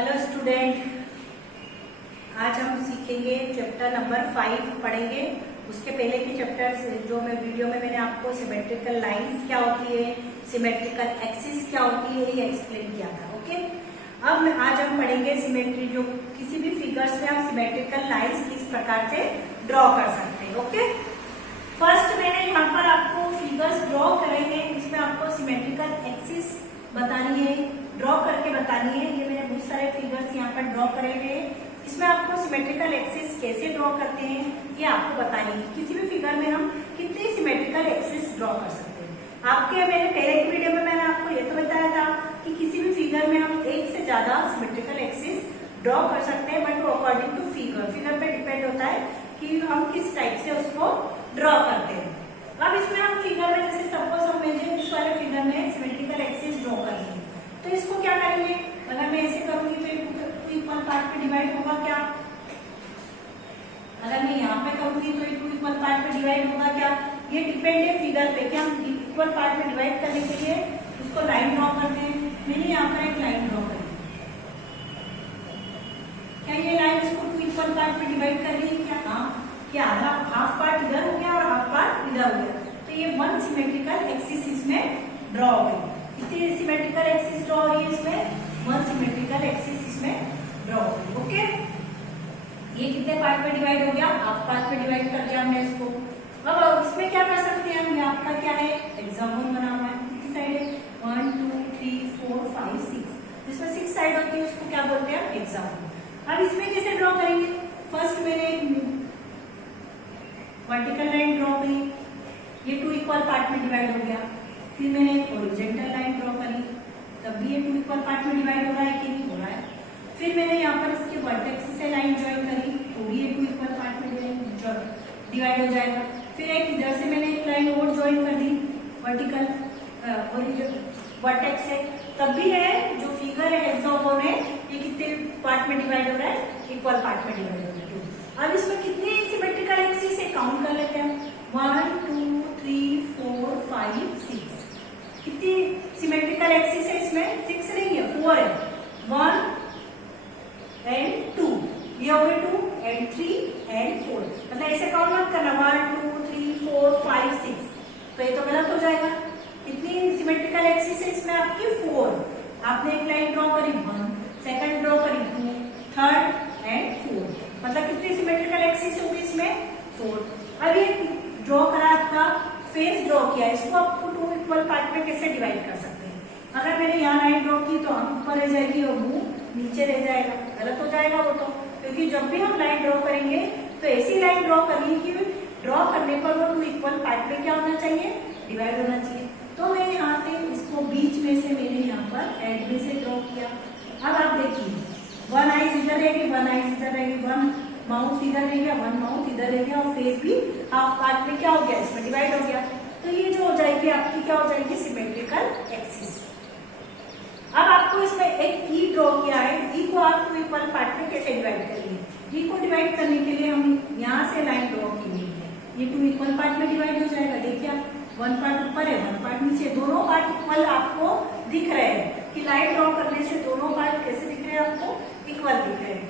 Hello student, आज हम सीखेंगे चैप्टर नंबर 5 पढ़ेंगे। उसके पहले के चैप्टर्स जो मैं वीडियो में मैंने आपको सिमेट्रिकल लाइंस क्या होती है, सिमेट्रिकल एक्सिस क्या होती है, ये एक्सप्लेन किया था। ओके, अब आज हम पढ़ेंगे सिमेट्री, जो किसी भी फिगर्स में हम सिमेट्रिकल लाइंस किस प्रकार से ड्रॉ कर सकते हैं। ओके, फर्स्ट मैंने यहाँ पर आपको फिगर्स ड्रॉ करे हैं, इसमें आपको सिमेट्रिकल एक्सिस बतानी है, ड्रॉ करके बतानी है। ये मैंने बहुत सारे फिगर्स यहाँ पर ड्रॉ करे हुए हैं, इसमें आपको सिमेट्रिकल एक्सिस कैसे ड्रॉ करते हैं ये आपको बतानी है। किसी भी फिगर में हम कितने सिमेट्रिकल एक्सिस ड्रॉ कर सकते हैं। आपके मेरे पहले की वीडियो में मैंने आपको ये तो बताया था कि किसी भी फिगर में हम एक से ज्यादा सिमेट्रिकल एक्सिस ड्रॉ कर सकते हैं, बट वो अकॉर्डिंग टू फिगर पे डिपेंड होता है कि हम किस टाइप से उसको ड्रॉ करते हैं। अब इसमें हम फिगर में जैसे सपोज हम इस वाले फिगर में सिमेट्रिकल एक्सिस ड्रॉ करेंगे, तो इसको क्या करेंगे, अगर मैं ऐसे करूंगी तो टू इक्वल पार्ट में डिवाइड होगा क्या, अगर मैं यहाँ पे करूंगी तो टू इक्वल पार्ट में डिवाइड होगा क्या, ये डिपेंड है फिगर पे कि हम इक्वल पार्ट में डिवाइड करने के लिए उसको लाइन ड्रॉ करते हैं। मैंने यहाँ पर एक लाइन ड्रॉ करी, क्या ये लाइन इसको टू इक्वल पार्ट में डिवाइड कर रही है क्या? हाँ, क्या आधा हाफ पार्ट इधर हो गया और हाफ पार्ट इधर हो गया, तो ये वन सिमेट्रिकल एक्सिस इसमें ड्रॉ हो गई। कितनी सिमेट्रिकल एक्सिस ड्रॉ हो रही है इसमें? वन सिमेट्रिकल एक्सिस इसमें ड्रॉ हो गई। ओके, ये कितने पार्ट में डिवाइड हो गया? हाफ पार्ट में डिवाइड कर दिया हमने इसको। अब इसमें क्या कर सकते हैं हम, ये आपका क्या है, एग्जाम्पल बना हुआ है, कितनी साइड है, 1 2 3 4 5 6, जिसमें 6 साइड होती है उसको क्या बोलते हैं, एग्जाम्पल। अब इसमें कैसे ड्रॉ करेंगे? फर्स्ट मैंने वर्टिकल लाइन ड्रॉ करी, ये टू इक्वल पार्ट में डिवाइड हो गया। फिर मैंने एक हॉरिजॉन्टल लाइन ड्रॉ करी, तब भी ये टू इक्वल पार्ट में डिवाइड हो रहा है कि नहीं हो रहा है। फिर मैंने यहाँ पर इसके वर्टेक्स से लाइन ज्वाइन करी, तो भी ये टू इक्वल पार्ट में डिवाइड हो जाएगा। फिर एक इधर से मैंने एक लाइन और ज्वाइन कर दी वर्टिकल वर्टेक्स से, तब भी है जो फिगर है हेक्सागोन है, ये कितने पार्ट में डिवाइड हो रहा है, इक्वल पार्ट में डिवाइड हो रहा है। अब इसमें कितनी सिमेट्रिकल एक्सिस है काउंट कर लेते हैं, 1 2 3 4 5 6, कितनी सिमेट्रिकल एक्सिस है इसमें? 6 नहीं है, 4 है, 1 and 2, ये हो गए 2 and 3 and 4, मतलब ऐसे काउंट मत करना 1 2 3 4 5 6, तो ये तो गलत हो जाएगा। कितनी सिमेट्रिकल एक्सिस है इसमें आपकी? 4। आपने एक लाइन ड्रॉ करी 1, सेकंड ड्रॉ करी 2, थर्ड एंड 4, मतलब कितनी सिमेट्रिकल एक्सिस होगी इसमें? 4। अब ये ड्रॉ करा आपका फेस ड्रॉ किया, इसको आपको टू इक्वल पार्ट में कैसे डिवाइड कर सकते हैं? अगर मैंने यहाँ लाइन ड्रॉ की तो हम ऊपर रह जाएगी और मुंह नीचे रह जाएगा, गलत हो जाएगा वो तो, क्योंकि जब भी हम लाइन ड्रॉ करेंगे तो ऐसी लाइन ड्रॉ करनी कि ड्रॉ करने पर वो टू इक्वल पार्ट में क्या होना चाहिए, डिवाइड होना चाहिए। तो मैं यहाँ से इसको बीच में से मैंने यहाँ पर एंड में से ड्रॉ किया। अब आप देखिए, 1 आईज इधर रहेगी, 1 आईज इधर रहेगी, 1 माउथ इधर रह गया, 1 माउथ इधर रह गया, और फेस भी हाफ पार्ट में क्या हो गया, इसमें डिवाइड हो गया। तो ये जो हो जाएगी आपकी क्या हो जाएगी, सिमेट्रिकल एक्सिस। अब आपको इसमें एक ई ड्रॉ किया है, ई को आप टू इक्वल पार्ट में कैसे डिवाइड करेंगे? ई को डिवाइड करने के लिए हम यहाँ से लाइन ड्रॉ की हुई है, ये टू इक्वल पार्ट में डिवाइड हो जाएगा। देखिए आप, 1 पार्ट ऊपर है, 1 पार्ट नीचे, दोनों पार्ट इक्वल आपको दिख रहे हैं कि लाइन ड्रॉ करने से दोनों पार्ट कैसे दिख रहे हैं, आपको इक्वल दिख रहे हैं।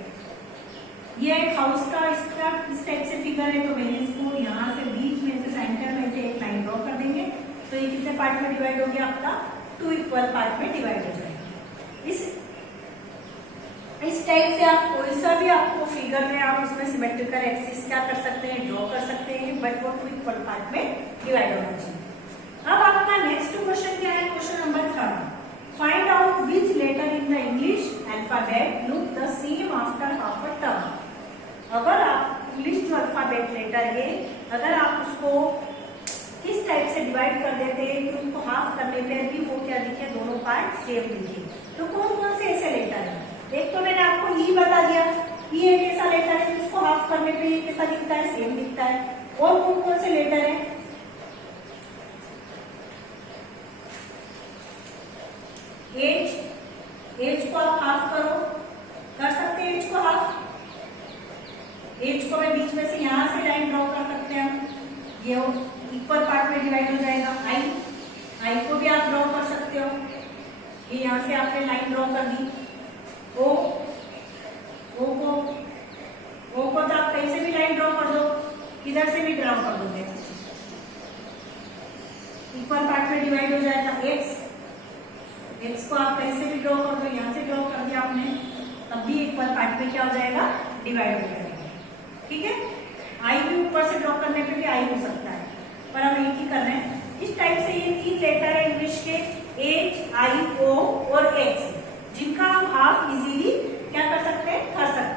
ये एक हाउस का इसका इस टाइप से फिगर है, तो मैंने इसको यहाँ से बीच में से सेंटर में से एक लाइन ड्रॉ कर देंगे, तो ये कितने पार्ट में डिवाइड हो गया आपका, टू इक्वल पार्ट में डिवाइड हो जाएगा। इस टाइप से आप कोई सा भी आपको फिगर में आप उसमें सिमेट्रिकल एक्सिस क्या कर सकते हैं, ड्रॉ कर सकते हैं, बट वो टू इक्वल पार्ट में डिवाइड होना चाहिए। अब आपका नेक्स्ट क्वेश्चन क्या है, question number 3, find out which letter in the English alphabet look the same after half a term. अगर आप इंग्लिश जो अल्फाबेट लेटर है, अगर आप उसको किस टाइप से डिवाइड कर देते हैं कि उनको हाफ करने पर भी वो क्या दिखे, दोनों पार्ट सेम दिखे, तो कौन कौन से ऐसे लेटर है? एक तो मैंने आपको ई बता दिया, ई एक ऐसा लेटर है जिसको हाफ करने पे ये कैसा दिखता है, सेम दिखता है। और कौन कौन से लेटर है? एच को आप हाफ करो, कर सकते हैं एच को हाफ। एच को मैं बीच में से यहाँ से लाइन ड्रॉ कर सकते हैं हम, ये इक्वल पार्ट में डिवाइड हो जाएगा। आई को भी आप ड्रॉ कर सकते हो, ये यहाँ से आपने लाइन ड्रॉ कर दी। ओ इधर से भी ड्रॉ कर दोगे, इक्वल पार्ट में डिवाइड हो जाएगा एक्स को आप कहीं से भी ड्रॉ कर दो, यहाँ से ड्रॉ कर दिया आपने, तब भी इक्वल पार्ट में क्या हो जाएगा, डिवाइड हो जाएगा। ठीक है, आई भी ऊपर से ड्रॉ करने पे भी आई हो सकता है, पर हम एक ही कर रहे हैं। इस टाइप से ये 3 लेटर है इंग्लिश के, एच, आई, ओ और एक्स, जिनका हम हाफ इजीली क्या कर सकते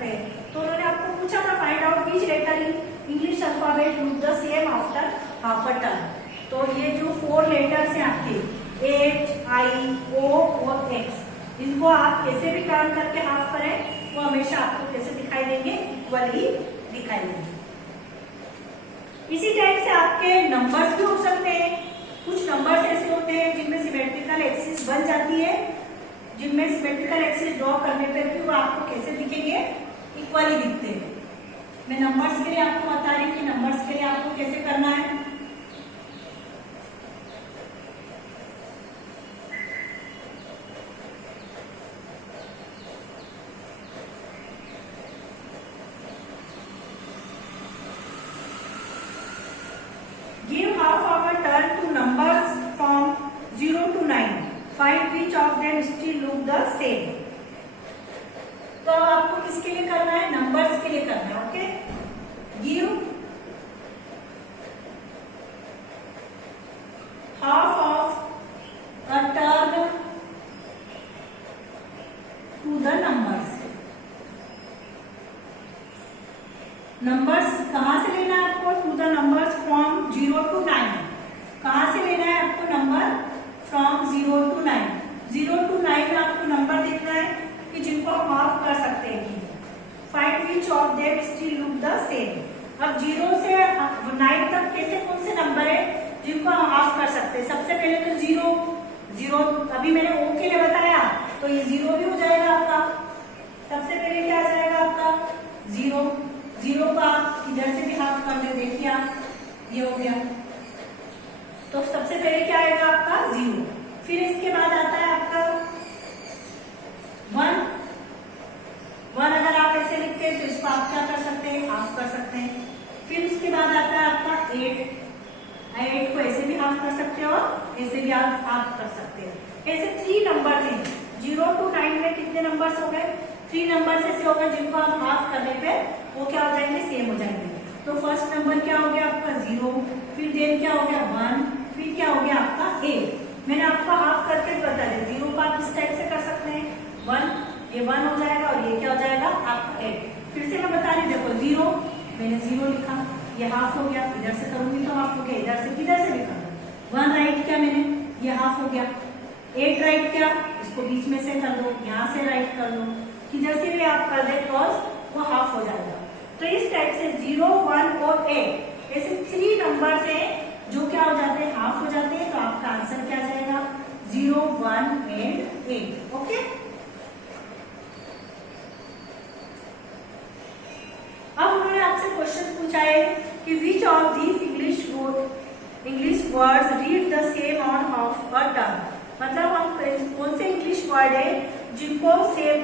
हैं। तो उन्होंने आपको पूछा था find out which letter in English alphabet look the same after half a turn. तो ये जो 4 लेटर्स हैं आपके एच, आई, ओ और एक्स, इनको आप कैसे भी टर्न करके हाफ करें वो हमेशा आपको कैसे दिखाई देंगे, इक्वल ही दिखाई देंगे। इसी टाइप से आपके नंबर्स भी हो सकते हैं। कुछ नंबर्स ऐसे होते हैं जिनमें सिमेट्रिकल एक्सिस बन जाती है, जिनमें सिमेट्रिकल एक्सिस ड्रॉ करने पर भी वो आपको कैसे दिखेंगे, इक्वली दिखते हैं। मैं नंबर्स के लिए आपको बता रही हूँ कि नंबर्स के लिए आपको कैसे करना है। Give half hour turn to numbers from 0 to 9. Find which of them still look the same. तो आपको किसके लिए करना है, नंबर्स के लिए करना है। Okay, give half of a turn to the numbers. Numbers कहां से लेना है आपको, to the numbers from 0 to 9। कहां से लेना है आपको नंबर, फ्रॉम 0 to 9। 0 to 9 में आपको नंबर देखना है कि जिनको आप हाफ कर सकते हैं। Find which of them still look the same. अब 0 से 9 तक कैसे कौन से नंबर है जिनको हम हाफ कर सकते हैं। सबसे पहले तो 0 अभी मैंने ओ के लिए बताया, तो ये 0 भी हो जाएगा आपका। सबसे पहले क्या आ जाएगा आपका 0 का इधर से भी हाफ कर दे, देखिए आप, ये हो गया। तो सबसे पहले क्या आएगा आपका 0, फिर इसके बाद आता है आपका 1। अगर आप ऐसे लिखते हैं तो इसको आप क्या कर सकते हैं, हाफ कर सकते हैं। फिर उसके बाद आता है आपका 8 को ऐसे भी हाफ कर सकते हो, ऐसे भी आप हाफ कर सकते हैं। ऐसे 3 नंबर हैं। 0 to 9 में कितने नंबर्स हो गए, 3 नंबर ऐसे हो गए जिनको आप हाफ करने पे वो क्या हो जाएंगे, सेम हो जाएंगे। तो फर्स्ट नंबर क्या हो गया आपका 0, फिर देन क्या हो गया 1, फिर क्या हो गया आपका 8। मैंने आपको हाफ करके बता दिया। 0 को आप इस टाइप से कर सकते हैं, 1, ये 1 हो जाएगा और ये क्या हो जाएगा आपका 8। फिर से मैं बता रही हूँ, देखो 0 मैंने 0 लिखा, ये हाफ हो गया, इधर से करूंगी तो हाफ हो गया, इधर से किधर से भी कर दो। 1 राइट किया मैंने, ये हाफ हो गया। 8 राइट किया, इसको बीच में से कर दो, यहाँ से राइट कर दो, किधर से भी आप कर दे क्रॉस, वो हाफ हो जाएगा। तो इस टाइप से 0, 1 और 8 ऐसे 3 नंबर से जो क्या हो जाते हैं, हाफ हो जाते हैं। तो आपका आंसर क्या जाएगा 0, 1 एंड 8। ओके, अब उन्होंने आपसे क्वेश्चन पूछा है कि which of these English words read the same on half a turn. मतलब हम कौन से इंग्लिश वर्ड है जिनको सेम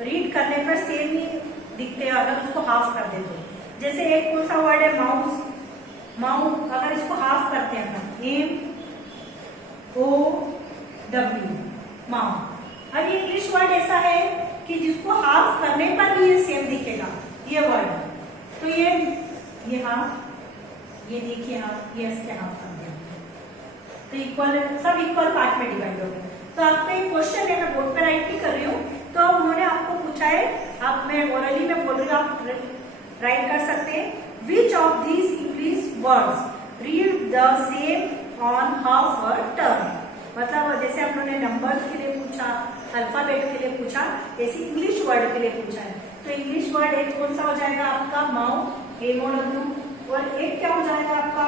रीड करने पर सेम ही दिखते हैं अगर उसको हाफ कर दे तो। जैसे एक कौन सा वर्ड है माउस, अगर इसको हाफ करते हैं हम MOW, माउस। अब ये इंग्लिश वर्ड ऐसा है कि जिसको हाफ करने पर भी ये सेम दिखेगा ये वर्ड। तो ये हाफ, ये देखिए हाफ, ये इसके हाफ कर दिया, तो इक्वल, सब इक्वल पार्ट में डिवाइड हो गए। तो आपका एक क्वेश्चन है, मैं बोर्ड पे राइट भी कर रही हूँ। तो उन्होंने आपको पूछा है, आप मैं ओरली में बोल रही हूँ, आप राइट कर सकते हैं। Which of these English words read the same on half a turn. मतलब जैसे हम लोगों ने नंबर्स के लिए पूछा, अल्फाबेट के लिए पूछा, ऐसे इंग्लिश वर्ड के लिए पूछा है। तो इंग्लिश वर्ड एक कौन सा हो जाएगा आपका MOW, और एक क्या हो जाएगा आपका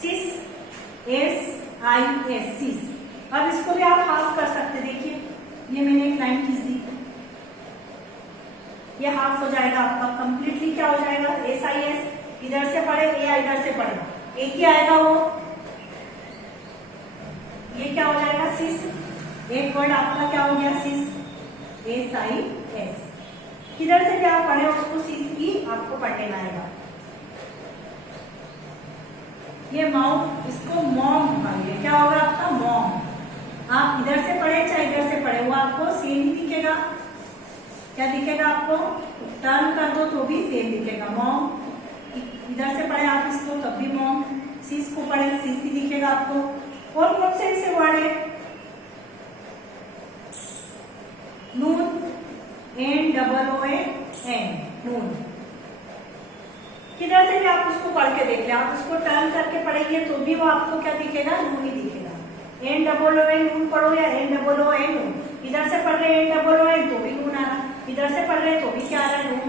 SIS। अब इसको भी आप हाफ कर सकते, देखिए ये मैंने एक लाइन खींच दी, ये हाफ हो जाएगा आपका कंप्लीटली। क्या हो जाएगा SIS, इधर से पढ़े या इधर से पढ़े एक ही आएगा वो। ये क्या हो जाएगा सिस, एक वर्ड आपका क्या हो गया SIS। किधर से भी आप पढ़े उसको सीधी आपको पढ़ने में आएगा। ये माउथ, इसको मॉम पढ़िए, क्या होगा आपका मॉम। आप इधर से पढ़े चाहे इधर से पढ़े वो आपको सेम ही दिखेगा। क्या दिखेगा आपको, टर्न कर दो तो भी सेम दिखेगा मॉम। इधर से पढ़े आप इसको तब भी मॉम, सीस को पढ़े सीस ही दिखेगा आपको। और कौन से ऐसे वर्ड है, नून, एन डबल ओ एन, नून। किधर से भी आप उसको पढ़ के देख ले, आप उसको टर्न करके पढ़ेंगे तो भी वो आपको क्या दिखेगा, नून ही दिखेगा। एन डबल ओ एन नून पढ़ो या एन डबल ओ एन नून, इधर से पढ़ रहे एन डबल ओ एन तो भी नून आ रहा, इधर से पढ़ रहे तो भी क्या आ रहा है noon.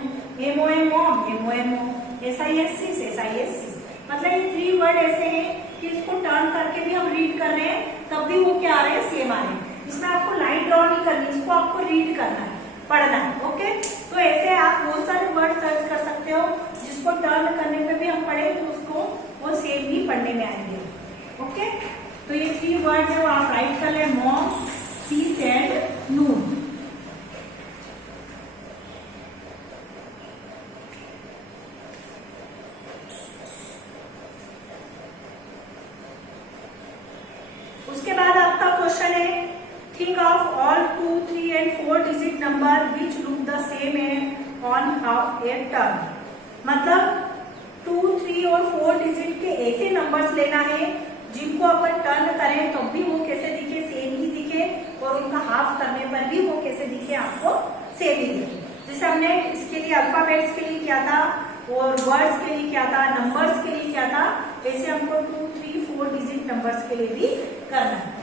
M O M mom, M O M mom, S I S sis, S I S sis. मतलब ये 3 वर्ड ऐसे हैं कि इसको टर्न करके भी हम रीड कर रहे हैं तब भी वो क्या आ रहे हैं, सेम आ रहे हैं। इसमें आपको लाइन ड्रॉ नहीं करनी, इसको आपको रीड करना है, पढ़ना है। ओके, तो ऐसे आप बहुत सारे वर्ड सर्च कर सकते हो जिसको टर्न करने पे भी हम पढ़े तो उसको वो सेम ही पढ़ने में आएंगे। ओके, तो ये 3 वर्ड है वो आप राइट कर ले, मॉम, सीस एंड नून। उसके बाद आपका क्वेश्चन है, think of all 2, 3 and 4 digit number which look the same on half A turn. मतलब 2, 3 और 4 डिजिट के ऐसे नंबर्स लेना है जिनको अपन टर्न करें तब भी वो कैसे दिखे, सेम ही दिखे, और उनका हाफ करने पर भी वो कैसे दिखे, आपको सेम ही दिखे। जैसे हमने इसके लिए अल्फाबेट्स के लिए किया था और वर्ड्स के लिए किया था, नंबर्स के लिए किया था, वैसे हमको 2, 3, 4 डिजिट नंबर्स के लिए भी करना है।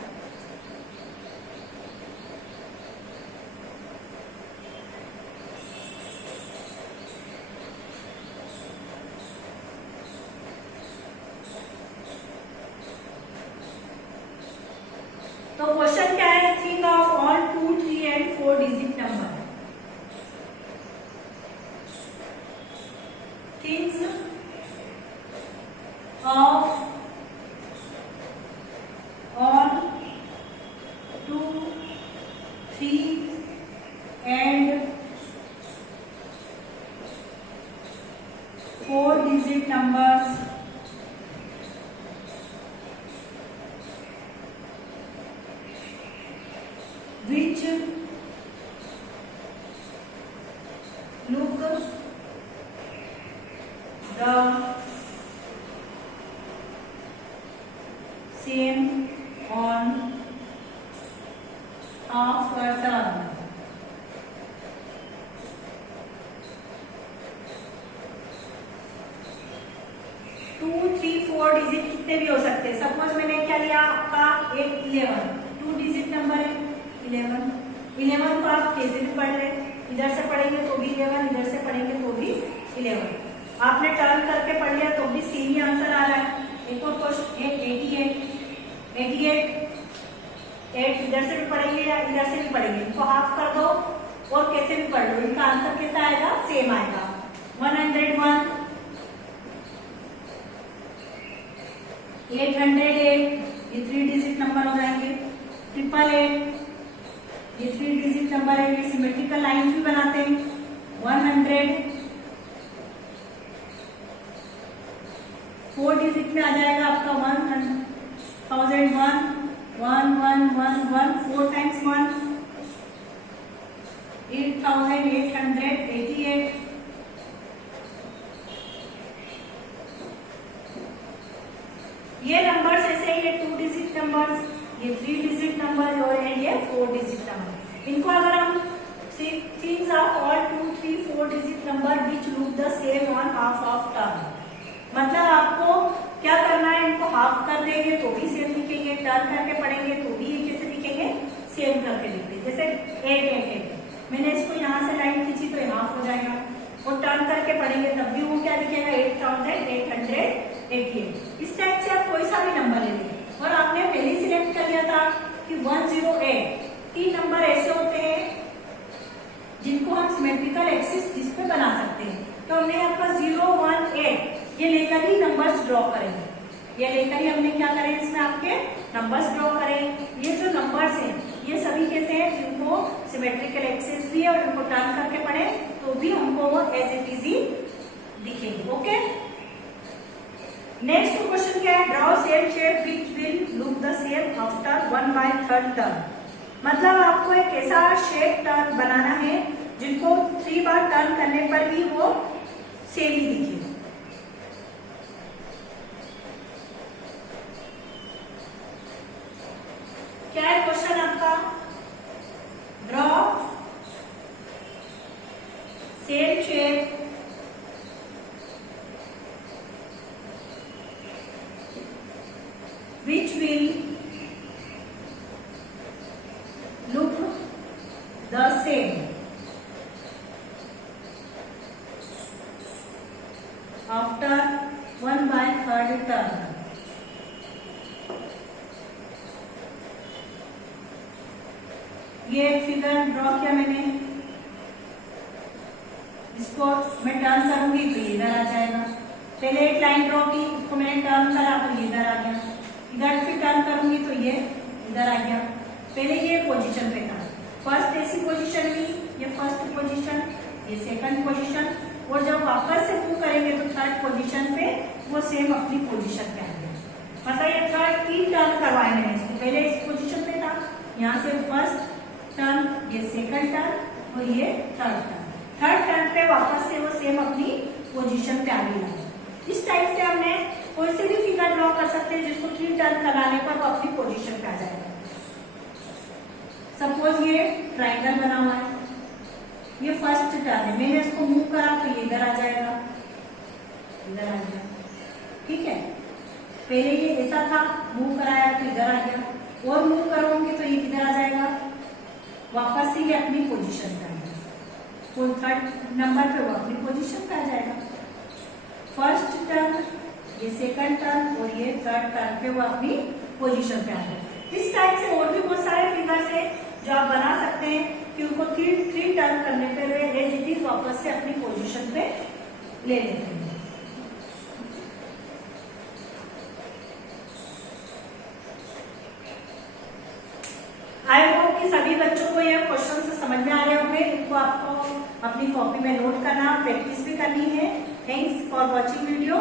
तो क्वेश्चन क्या है, think of all 2, 3 and 4 digit number. Things of all 2, 3 and 4 digit numbers which look the same on half a turn। 2, 3, 4 digit कितने भी हो सकते हैं। सपोज मैंने क्या लिया आपका एक 11, 2 डिजिट नंबर है 11 को आप कैसे भी पढ़ रहे, इधर से पढ़ेंगे तो भी 11, इधर से पढ़ेंगे तो भी 11। आपने टर्न करके पढ़ लिया तो भी सेम ही आंसर आ रहा है। एक और क्वेश्चन, 88 8 इधर से भी पढ़ेंगे या इधर से भी पढ़ेंगे, इनको हाफ कर दो और कैसे भी पढ़ लो, इनका आंसर कैसा आएगा, सेम आएगा। 101, 808 ये 3 डिजिट नंबर हो जाएंगे। 888 ये 3 डिजिट नंबर है, ये सिमेट्रिकल लाइन भी बनाते हैं। 100 4 डिजिट में आ जाएगा आपका 1001, 1111 4 टाइम्स 1, 8888। ये नंबर्स ऐसे ही, ये 2 डिजिट नंबर्स, ये 3 डिजिट नंबर और ये 4 डिजिट नंबर। इनको अगर हम things of all 2, 3, 4 digit number which look the same on half of turn, मतलब आपको क्या करना है, इनको हाफ कर देंगे तो भी सेम दिखेंगे, टर्न करके पढ़ेंगे तो भी ये कैसे दिखेंगे, सेम करके दिखते। जैसे 888 मैंने इसको यहाँ से लाइन खींची तो हाफ हो जाएगा, और टर्न करके पढ़ेंगे तब भी वो क्या दिखेगा, 8888। इस टाइप से आप कोई सा भी नंबर ले लीजिए। और आपने पहले सिलेक्ट कर लिया था कि 108 3 नंबर ऐसे होते हैं जिनको हम सिमेट्रिकल एक्सिस जिस पे बना सकते हैं। तो हमने आपका 018 ये लेकर ही नंबर्स ड्रॉ करेंगे। ये लेकर ही हमने क्या करें, इसमें आपके नंबर्स ड्रॉ करें। ये जो नंबर्स हैं ये सभी कैसे हैं, जिनको सिमेट्रिकल एक्सिस भी है और इनको टर्न करके पढ़े तो भी हमको वो एज इट इज ही दिखेंगे। ओके, नेक्स्ट क्वेश्चन क्या है, draw same shape which will look the same after 1/3 turn. मतलब आपको एक ऐसा शेप टर्न बनाना है जिनको 3 बार टर्न करने पर भी वो सेम ही दिखे। क्या है क्वेश्चन आपका, draw same shape which will look the same after 1/3 turn। ये एक फिगर ड्रॉ किया मैंने, इसको मैं टर्न करूंगी तो इधर आ जाएगा। पहले एक लाइन ड्रॉ की, उसको मैंने टर्न करा तो इधर आ गया, इधर फिर टर्न करूंगी तो ये इधर आ गया। पहले ये पोजीशन पे था, फर्स्ट ऐसी पोजीशन ली, ये फर्स्ट पोजीशन, ये सेकंड पोजीशन, और जब वापस से मूव करेंगे तो थर्ड पोजीशन पे वो सेम अपनी पोजीशन पे आ गया। मतलब ये थर्ड 3 टर्न करवाए मैंने इसको, पहले इस पोजीशन पे था, यहाँ से फर्स्ट टर्न, ये सेकंड टर्न और ये थर्ड टर्न पे वापस से वो सेम अपनी पोजीशन पे आ गया। इस टाइप से हमने कोई से भी फिगर ड्रॉ कर सकते हैं जिसको 3 टर्न लगाने पर वो अपनी पोजीशन पे आ जाएगा। सपोज ये ट्राइंगल बना हुआ है, ये फर्स्ट टर्न है, मैंने इसको मूव करा तो ये इधर आ जाएगा, इधर आ गया, ठीक है। पहले ये ऐसा था, मूव कराया तो इधर आ गया, और मूव करोगे तो ये किधर आ जाएगा, वापस से ये अपनी पोजीशन पे आ जाएगा। कोई थर्ड नंबर पे वो अपनी पोजीशन पे आ जाएगा। फर्स्ट टर्न, ये सेकंड टर्न और ये थर्ड टर्न पे वो अपनी पोजीशन पे आ जाएगा। इस टाइप से और भी बहुत सारे फिगर्स हैं जो आप बना सकते हैं कि उनको 3 टर्न करने पे वे एज इट इज वापस से अपनी पोजीशन पे ले लेते हैं। आई होप कि सभी बच्चों को ये क्वेश्चन समझ में आ रहे होंगे। इनको आपको अपनी कॉपी में नोट करना, प्रैक्टिस भी करनी है। Thanks for watching video.